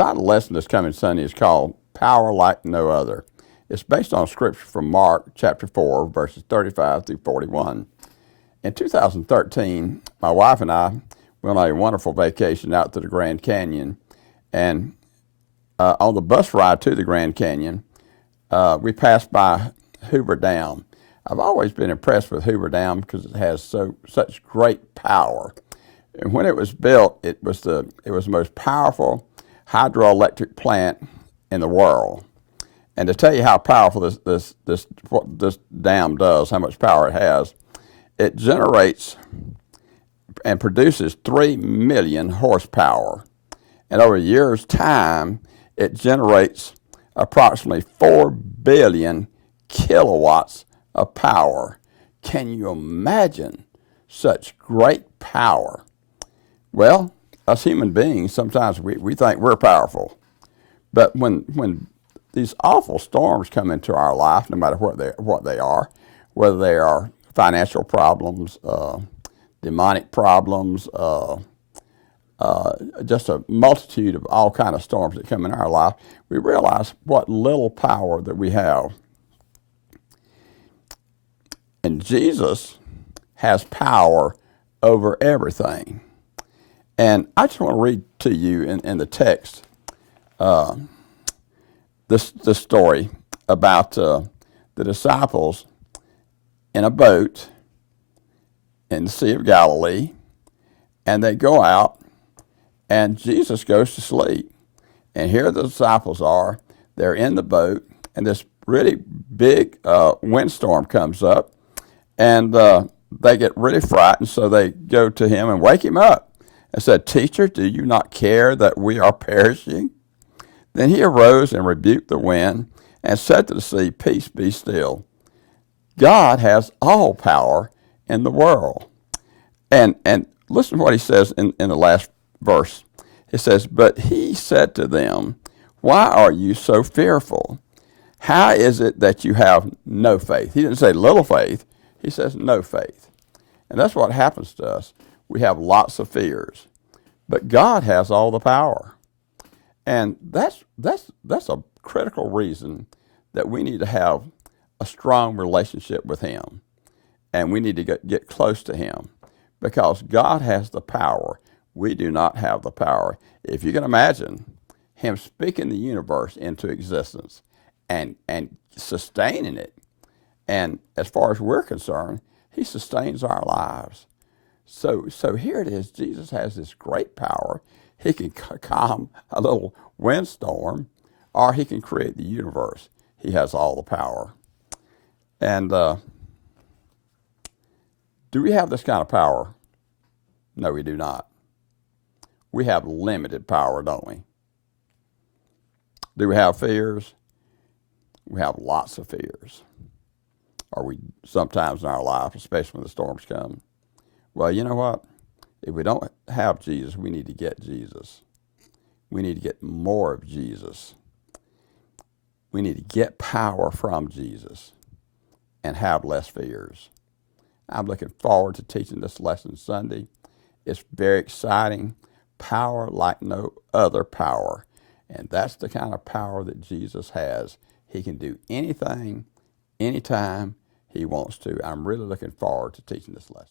title of the lesson this coming Sunday is called Power Like No Other. It's based on scripture from Mark chapter 4, verses 35 through 41. In 2013, my wife and I went on a wonderful vacation out to the Grand Canyon. And on the bus ride to the Grand Canyon, we passed by Hoover Dam. I've always been impressed with Hoover Dam because it has such great power. And when it was built, it was the most powerful hydroelectric plant in the world. And to tell you how powerful what this dam does, how much power it has, it generates and produces 3 million horsepower. And over a year's time, it generates approximately 4 billion kilowatts of power. Can you imagine such great power? Well, us human beings, sometimes we think we're powerful. But when these awful storms come into our life, no matter what they are, whether they are financial problems, demonic problems, just a multitude of all kind of storms that come in our life, we realize what little power that we have. And Jesus has power over everything. And I just want to read to you in the text this story about the disciples in a boat in the Sea of Galilee, and they go out, and Jesus goes to sleep. And here the disciples are. They're in the boat, and this really big windstorm comes up, and they get really frightened, so they go to him and wake him up and said, "Teacher, do you not care that we are perishing?" Then he arose and rebuked the wind and said to the sea, "Peace, be still." God has all power in the world. And listen to what he says in the last verse. It says, "But he said to them, why are you so fearful? How is it that you have no faith?" He didn't say little faith. He says no faith. And that's what happens to us. We have lots of fears. But God has all the power. And that's a critical reason that we need to have a strong relationship with him. And we need to get close to him, because God has the power. We do not have the power. If you can imagine him speaking the universe into existence and sustaining it, and as far as we're concerned, he sustains our lives. So here it is. Jesus has this great power. He can calm a little windstorm, or he can create the universe. He has all the power. And do we have this kind of power? No, we do not. We have limited power, don't we? Do we have fears? We have lots of fears. Or we sometimes in our life, especially when the storms come. Well, you know what? If we don't have Jesus, we need to get Jesus. We need to get more of Jesus. We need to get power from Jesus and have less fears. I'm looking forward to teaching this lesson Sunday. It's very exciting. Power like no other power. And that's the kind of power that Jesus has. He can do anything, anytime he wants to. I'm really looking forward to teaching this lesson.